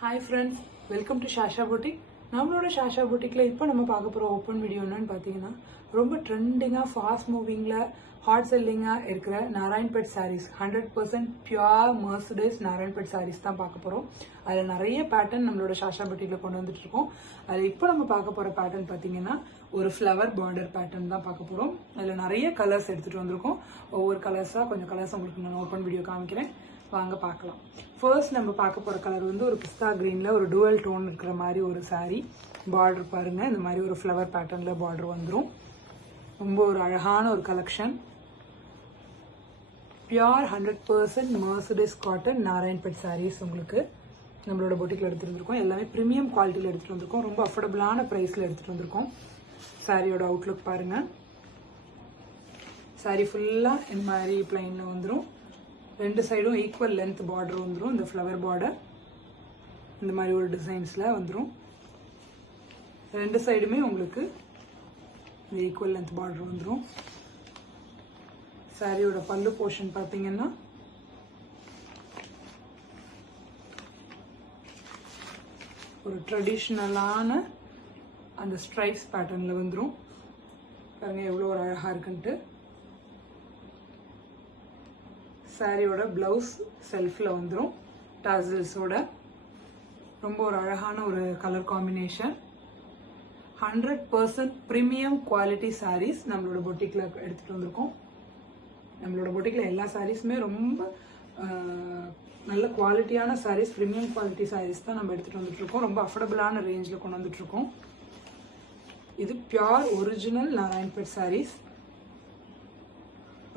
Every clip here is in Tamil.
Hi friends, welcome to Shasha Boutique. நம்மளோட ஷாஷா பூட்டிக்ல இப்போ நம்ம பார்க்க போற ஓப்பன் வீடியோ என்னன்னு பார்த்தீங்கன்னா ரொம்ப ட்ரெண்டிங்கா ஃபாஸ்ட் மூவிங்ல ஹாட் செல்லிங்கா இருக்கிற நாராயண்பேட் சாரீஸ் 100% பியூர் மர்சடைஸ் நாராயண்பேட் சாரீஸ் தான் பார்க்க போறோம். அதுல நிறைய பேட்டர்ன் நம்மளோட ஷாஷா பூட்டிக்ல கொண்டு வந்துட்டு இருக்கோம். அதுல இப்போ நம்ம பார்க்க போற பேட்டர்ன் பார்த்தீங்கன்னா ஒரு ஃப்ளவர் பார்டர் பேட்டர்ன் தான் பார்க்க போறோம். அதுல நிறைய கலர்ஸ் எடுத்துட்டு வந்திருக்கோம். ஒவ்வொரு கலர்ஸா கொஞ்சம் கலர்ஸ் உங்களுக்கு நான் ஓப்பன் வீடியோ காமிக்கிறேன், வாங்க பார்க்கலாம். ஃபர்ஸ்ட் நம்ம பார்க்க போற கலர் வந்து ஒரு பிஸ்தா கிரீன்ல ஒரு டுவல் டோன் இருக்கிற மாதிரி ஒரு சாரி. பார்டர் பாருங்க, இந்த மாதிரி ஒரு ஃப்ளவர் பேட்டர்ன்ல பார்டர் வந்துடும். ரொம்ப ஒரு அழகான ஒரு collection. Pure 100% mercerised cotton Narayanpet saris உங்களுக்கு நம்மளோட பொட்டிக்ல எடுத்துட்டு வந்திருக்கோம். எல்லாமே பிரீமியம் குவாலிட்டியில எடுத்துட்டு வந்திருக்கோம். ரொம்ப அஃபோர்டபுளான பிரைஸ்ல எடுத்துட்டு வந்திருக்கோம். சாரியோட அவுட்லுக் பாருங்க. சாரி ஃபுல்லா இந்த மாதிரி பிளைன்ல வந்துடும். ரெண்டு சைடும் ஈக்குவல் லென்த் பார்டர் வந்துடும். இந்த ஃப்ளவர் பார்டர் இந்த மாதிரி ஒரு டிசைன்ஸ்ல வந்துடும். ரெண்டு சைடுமே உங்களுக்கு இந்த ஈக்குவல் லென்த் பார்டர் வந்துடும். சாரியோட பல்லு போர்ஷன் பார்த்தீங்கன்னா ஒரு ட்ரெடிஷ்னலான அந்த ஸ்ட்ரைப்ஸ் பேட்டர்ன்ல வந்துடும். பாருங்க எவ்வளோ ஒரு அழகா இருக்குன்ட்டு. சாரியோட பிளவுஸ் செல்ஃப்ல வந்துடும் டாசல்ஸோட. ரொம்ப ஒரு அழகான ஒரு colour combination. 100% premium quality saris நம்மளோட பொட்டிக்ல எடுத்துட்டு வந்திருக்கோம். நம்மளோட பொட்டிக்ல எல்லா சாரீஸுமே ரொம்ப நல்ல குவாலிட்டியான சாரீஸ், பிரீமியம் குவாலிட்டி சாரீஸ் தான் நம்ம எடுத்துட்டு வந்துட்டு இருக்கோம். ரொம்ப அஃபோர்டபுளான ரேஞ்சில் கொண்டு வந்துட்டு இருக்கோம். இது பியூர் ஒரிஜினல் நாராயண்பேட் சாரீஸ்.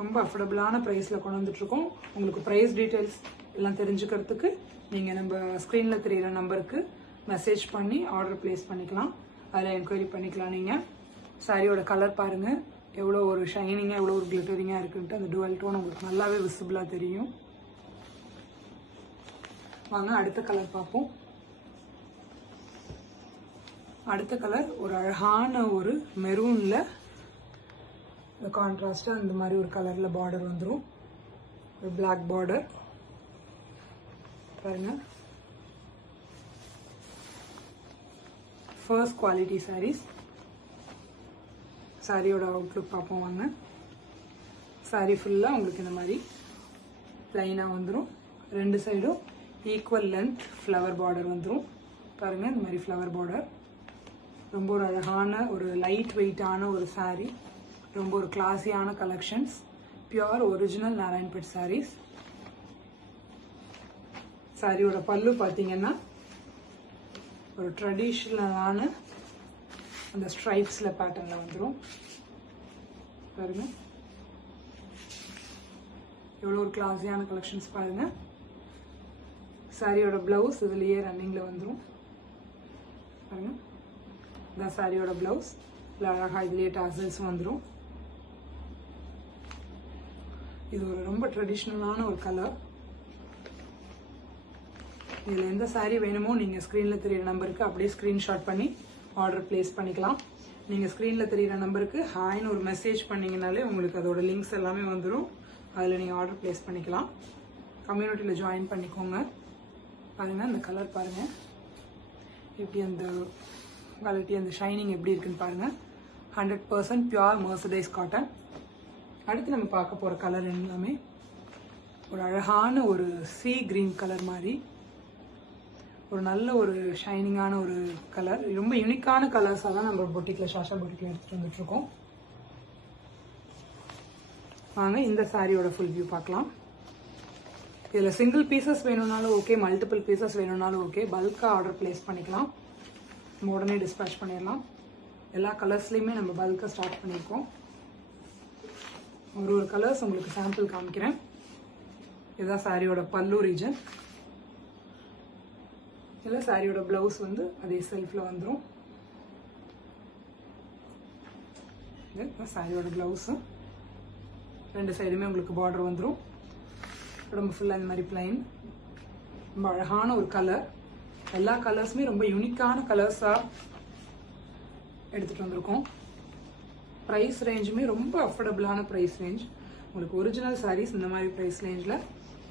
ரொம்ப அஃபோர்டபுளான ப்ரைஸ்ல கொண்டு வந்துட்டு இருக்கோம். உங்களுக்கு ப்ரைஸ் டீடைல்ஸ் எல்லாம் தெரிஞ்சுக்கிறதுக்கு நீங்க நம்ம ஸ்கிரீன்ல தெரியுற நம்பருக்கு மெசேஜ் பண்ணி ஆர்டர் பிளேஸ் பண்ணிக்கலாம். அதில் என்கொயரி பண்ணிக்கலாம். நீங்க சாரியோட கலர் பாருங்க, எவ்வளோ ஒரு ஷைனிங்கா எவ்வளோ ஒரு கிளிட்டரிங்கா இருக்குன்ட்டு. அந்த டுவல் டோன் உங்களுக்கு நல்லாவே விசிபிளா தெரியும். வாங்க அடுத்த கலர் பார்ப்போம். அடுத்த கலர் ஒரு அழகான ஒரு மெரூன்ல கான்ட்ராஸ்டா இந்த மாதிரி ஒரு கலர்ல பார்டர் வந்துடும். ஒரு பிளாக் பார்டர் பாருங்க. First quality saris. சாரியோட அவுட்லுக் பார்ப்போம் வாங்க. சாரி ஃபுல்லா உங்களுக்கு இந்த மாதிரி பிளைனா வந்துடும். ரெண்டு சைடும் ஈக்குவல் லென்த் ஃப்ளவர் பார்டர் வந்துடும். பாருங்க இந்த மாதிரி ஃப்ளவர் பார்டர். ரொம்ப ஒரு அழகான ஒரு லைட் வெயிட்டான ஒரு சாரி. ரொம்ப ஒரு கிளாஸியான collections. Pure original Narayanpet saris. சாரியோட பல்லு பார்த்தீங்கன்னா ஒரு ட்ரெடிஷ்னலான அந்த ஸ்ட்ரைப்ஸ்ல பேட்டர்ன்ல வந்துடும். பாருங்க எவ்வளோ ஒரு கிளாஸியான கலெக்ஷன்ஸ் பாருங்க. சாரியோட பிளவுஸ் இதுலயே ரன்னிங்ல வந்துடும். பாருங்க இதான் சாரியோட பிளவுஸ். அழகா இதுலயே டாசல்ஸ் வந்துடும். இது ஒரு ரொம்ப ட்ரெடிஷ்னலான ஒரு கலர். இதுல எந்த சாரி வேணுமோ நீங்க ஸ்கிரீன்ல தெரியுற நம்பருக்கு அப்படியே ஸ்கிரீன்ஷாட் பண்ணி ஆர்டர் பிளேஸ் பண்ணிக்கலாம். நீங்க ஸ்கிரீன்ல தெரியுற நம்பருக்கு ஹாய்னு ஒரு மெசேஜ் பண்ணீங்கனாலே உங்களுக்கு அதோட லிங்க்ஸ் எல்லாமே வந்துடும். அதுல நீங்க ஆர்டர் பிளேஸ் பண்ணிக்கலாம். கம்யூனிட்டியில ஜாயின் பண்ணிக்கோங்க. பாருங்க அந்த கலர் பாருங்க, எப்படி அந்த குவாலிட்டி அந்த ஷைனிங் எப்படி இருக்குன்னு பாருங்க. 100% பியூர் மர்சடைஸ் காட்டன். அடுத்து நம்ம பார்க்க போற கலர் எல்லாமே ஒரு அழகான ஒரு சீ கிரீன் கலர் மாதிரி ஒரு நல்ல ஒரு ஷைனிங்கான ஒரு கலர். ரொம்ப யூனிக்கான கலர்ஸாக தான் நம்ம பொட்டிக்ல ஷாஷா பொட்டிக்ல எடுத்துட்டு வந்துட்டு இருக்கோம். வாங்க இந்த சாரியோட ஃபுல் வியூ பார்க்கலாம். இதில் சிங்கிள் பீசஸ் வேணும்னாலும் ஓகே, மல்டிபிள் பீசஸ் வேணும்னாலும் ஓகே. பல்காக ஆர்டர் பிளேஸ் பண்ணிக்கலாம். நம்ம உடனே டிஸ்பேச் பண்ணிடலாம். எல்லா கலர்ஸ்லையுமே நம்ம பல்காக ஸ்டார்ட் பண்ணியிருக்கோம். ஒரு கலர்ஸ் உங்களுக்கு சாம்பிள் காமிக்கிறேன். இதுதான் சாரியோட பல்லு ரீஜன். இதில் சாரியோட பிளவுஸ் வந்து அதே செல்ஃப்ல வந்துடும். சாரியோட பிளவுஸும் ரெண்டு சைடுமே உங்களுக்கு பார்டர் வந்துடும். உடம்பு ஃபுல்லாக இந்த மாதிரி பிளைன். ரொம்ப அழகான ஒரு கலர். எல்லா கலர்ஸுமே ரொம்ப யூனிக்கான கலர்ஸாக எடுத்துட்டு வந்திருக்கோம். ப்ரைஸ் ரேஞ்சுமே ரொம்ப அஃபோர்டபுளான ப்ரைஸ் ரேஞ்ச். உங்களுக்கு ஒரிஜினல் சாரீஸ் இந்த மாதிரி ப்ரைஸ் ரேஞ்சில்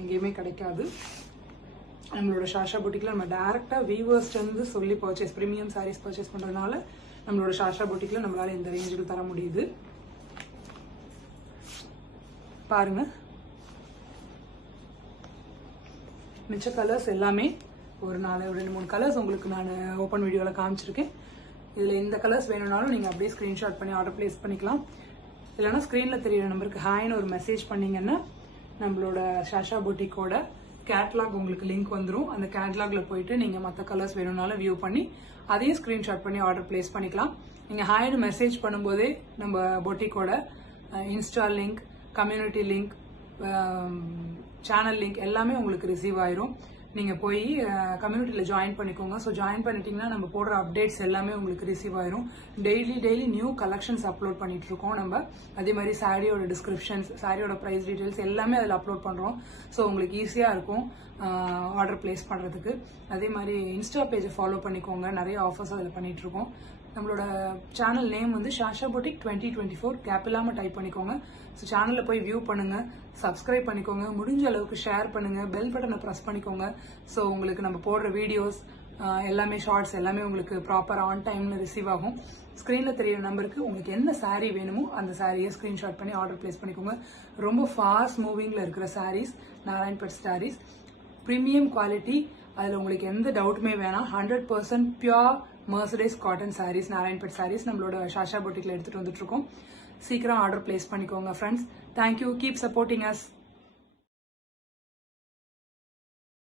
எங்கேயுமே கிடைக்காது. நம்மளோட ஷாஷா புட்டிக்ல நம்ம டேரெக்டாக வீவர்ஸ்லேருந்து சொல்லி ப்ரீமியம் சாரீஸ் பர்ச்சேஸ் பண்ணுறதுனால நம்மளோட ஷாஷா புட்டிக்ல நம்மளால இந்த ரேஞ்சுக்கு தர முடியுது. பாருங்க, மிச்ச கலர்ஸ் எல்லாமே ஒரு 2-3 கலர்ஸ் உங்களுக்கு நான் ஓப்பன் வீடியோவில் காமிச்சிருக்கேன். இதில் எந்த கலர்ஸ் வேணும்னாலும் நீங்கள் அப்படியே ஸ்க்ரீன்ஷாட் பண்ணி ஆர்டர் பிளேஸ் பண்ணிக்கலாம். இல்லைனா ஸ்க்ரீனில் தெரியிற நம்பருக்கு ஹாய்னு ஒரு மெசேஜ் பண்ணிங்கன்னா நம்மளோட ஷாஷா புட்டிக்கோட கேட்லாக் உங்களுக்கு லிங்க் வந்துடும். அந்த கேட்லாக்ல போயிட்டு நீங்கள் மற்ற கலர்ஸ் வேணும்னாலும் வியூ பண்ணி அதையும் ஸ்க்ரீன்ஷாட் பண்ணி ஆர்டர் பிளேஸ் பண்ணிக்கலாம். நீங்கள் ஹாய்னு மெசேஜ் பண்ணும்போதே நம்ம பொட்டிக்கோட Insta link, community link, channel link எல்லாமே உங்களுக்கு ரிசீவ் ஆயிரும். நீங்கள் போய் கம்யூனிட்டியில் ஜாயின் பண்ணிக்கோங்க. ஸோ ஜாயின் பண்ணிட்டீங்கன்னா நம்ம போடுற அப்டேட்ஸ் எல்லாமே உங்களுக்கு ரிசீவ் ஆயிரும். டெய்லி நியூ கலெக்ஷன்ஸ் அப்லோட் பண்ணிட்டு இருக்கோம் நம்ம. அதே மாதிரி சாரியோட டிஸ்கிரிப்ஷன்ஸ், சாரியோட ப்ரைஸ் டீடைல்ஸ் எல்லாமே அதில் அப்லோட் பண்ணுறோம். ஸோ உங்களுக்கு ஈஸியாக இருக்கும் ஆர்டர் பிளேஸ் பண்ணுறதுக்கு. அதே மாதிரி இன்ஸ்டா பேஜை ஃபாலோ பண்ணிக்கோங்க, நிறைய ஆஃபர்ஸ் அதில் பண்ணிட்டு இருக்கோம். நம்மளோட சேனல் நேம் வந்து ஷாஷா புட்டிக் 2024 கேப் இல்லாமல் டைப் பண்ணிக்கோங்க. ஸோ சேனலில் போய் வியூ பண்ணுங்க, சப்ஸ்கிரைப் பண்ணிக்கோங்க, முடிஞ்ச அளவுக்கு ஷேர் பண்ணுங்க, பெல் பட்டனை ப்ரெஸ் பண்ணிக்கோங்க. ஸோ உங்களுக்கு நம்ம போடுற வீடியோஸ் எல்லாமே, ஷார்ட்ஸ் எல்லாமே உங்களுக்கு ப்ராப்பர் ஆன் டைம்ல ரிசீவ் ஆகும். ஸ்க்ரீனில் தெரியிற நம்பருக்கு உங்களுக்கு என்ன சாரீ வேணுமோ அந்த சாரியை ஸ்க்ரீன்ஷாட் பண்ணி ஆர்டர் பிளேஸ் பண்ணிக்கோங்க. ரொம்ப ஃபாஸ்ட் மூவிங்கில் இருக்கிற சாரீஸ், நாராயண்பேட் சாரீஸ், ப்ரீமியம் குவாலிட்டி. அதில் உங்களுக்கு எந்த டவுட்டுமே வேணாம். 100% பியூர் மர்சடைஸ் காட்டன் சாரீஸ், நாராயண்பேட் சாரீஸ் நம்மளோட ஷாஷா புட்டிக்ல எடுத்துட்டு வந்துட்டு இருக்கோம். சீக்கிரம் ஆர்டர் பிளேஸ் பண்ணிக்கோங்க friends. Thank you, keep supporting us.